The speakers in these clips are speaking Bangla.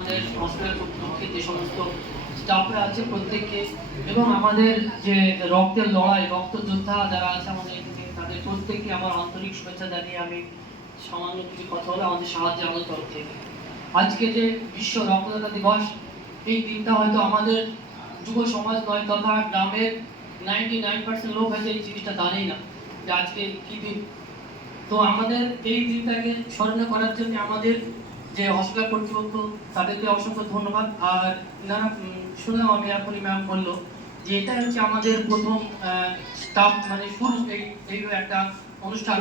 আমাদের হসপিটাল কর্তৃপক্ষে যে সমস্ত স্টাফরা আছে প্রত্যেককে এবং আমাদের যে রক্তের লড়াই রক্ত যোদ্ধা যারা আছে আমাদের এখানে তাদের প্রত্যেককে আমার আন্তরিক শুভেচ্ছা জানিয়ে আমি সামান্য কিছু কথা বলে আমাদের সাহায্যে আমাদের তরফ থেকে আজকে যে বিশ্ব রক্তদাতা দিবস এই দিনটা হয়তো আমাদের যুব সমাজ নয় তথা গ্রামের 99% লোক হয়তো এই জিনিসটা জানেই না যে আজকে কি দিন। তো আমাদের এই দিনটাকে স্মরণ করার জন্য আমাদের যে হসপিটাল কর্তৃপক্ষ তাদেরকে অসংখ্য ধন্যবাদ। আর এনারা শুনলাম আমি এখনই ম্যাম বললো যে এটা হচ্ছে আমাদের প্রথম স্টাফ মানে শুরু এই একটা অনুষ্ঠান।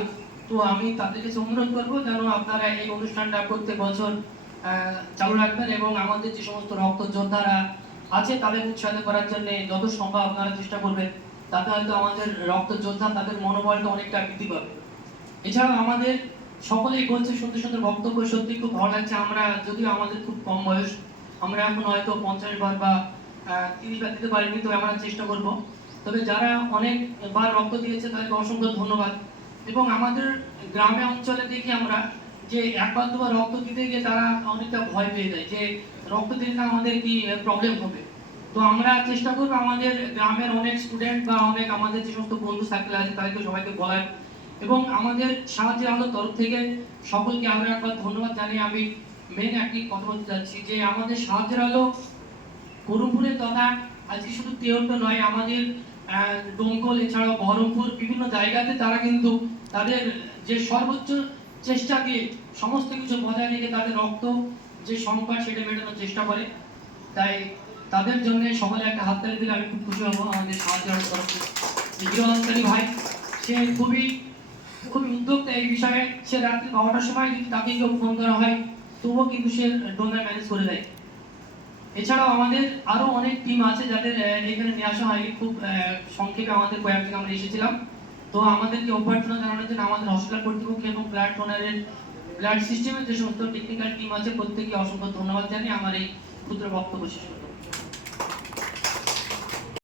তো আমি তাদের কাছে অনুরোধ করবো যেন আপনারা এই অনুষ্ঠানটা প্রত্যেক বছর চালু রাখবেন এবং আমাদের যে সমস্ত রক্ত যোদ্ধারা আছে তাদের উৎসাহিত করার জন্য যত সম্ভব আপনারা চেষ্টা করবেন, তাতে হয়তো আমাদের রক্ত যোদ্ধা তাদের মনোবলটা অনেকটা বৃদ্ধি পাবে। এছাড়াও আমাদের সকলেই বলছে সুন্দর সুন্দর বক্তব্য, সত্যি খুব ভালো লাগছে। আমরা যদিও আমাদের খুব কম বয়স, আমরা এখন হয়তো 50 বার বা 30 বার দিতে পারিনি, তো আমরা চেষ্টা করব। তবে যারা অনেক বার রক্ত দিয়েছে তাদেরকে অসংখ্য ধন্যবাদ। এবং আমাদের গ্রামে অঞ্চলে দেখি আমরা যে একবার দুবার রক্ত দিতে গিয়ে তারা অনেকটা ভয় পেয়ে যায় যে রক্ত দিলে আমাদের কি প্রবলেম হবে। তো আমরা চেষ্টা করবো আমাদের গ্রামের অনেক স্টুডেন্ট বা অনেক আমাদের যে সমস্ত বন্ধু সার্কেল আছে তাদেরকে সবাইকে বলার এবং আমাদের সাহায্যের আলোর তরফ থেকে সকলকে আমরা একবার ধন্যবাদ জানিয়ে আমি মেন একটি কথা বলতে চাচ্ছি যে আমাদের সাহায্যের আলো করুমপুরের তথা আজকে শুধু তেওটো নয়, আমাদের ডোমকল এছাড়াও বহরমপুর বিভিন্ন জায়গাতে তারা কিন্তু তাদের যে সর্বোচ্চ চেষ্টা দিয়ে সমস্ত কিছু বজায় রেখে তাদের রক্ত যে সংকট সেটা মেটানোর চেষ্টা করে। তাই তাদের জন্য সকলে একটা হাততালি দিলে আমি খুব খুশি হব। আমাদের সাহায্যের তরফ থেকে হিরো ভাই সে খুবই উদ্যোক্তা এই বিষয়ে। সে রাত্রি 12টার সময় যদি তাকে কেউ ফোন করা হয় তবুও কিন্তু সে ডোনার ম্যানেজ করে দেয়। এছাড়াও আমাদের আরো অনেক টিম আছে যাদের এখানে নিয়ে আসা হয়নি, খুব সংক্ষেপে আমাদের কয়েকদিন আমরা এসেছিলাম। তো আমাদেরকে অভ্যর্থনা জানানোর জন্য আমাদের হসপিটাল কর্তৃপক্ষ এবং ব্লাড ডোনারের ব্লাড সিস্টেমের যে সমস্ত টেকনিক্যাল টিম আছে প্রত্যেককে অসংখ্য ধন্যবাদ জানিয়ে আমার এই ক্ষুদ্র বক্তব্য শেষ করলাম।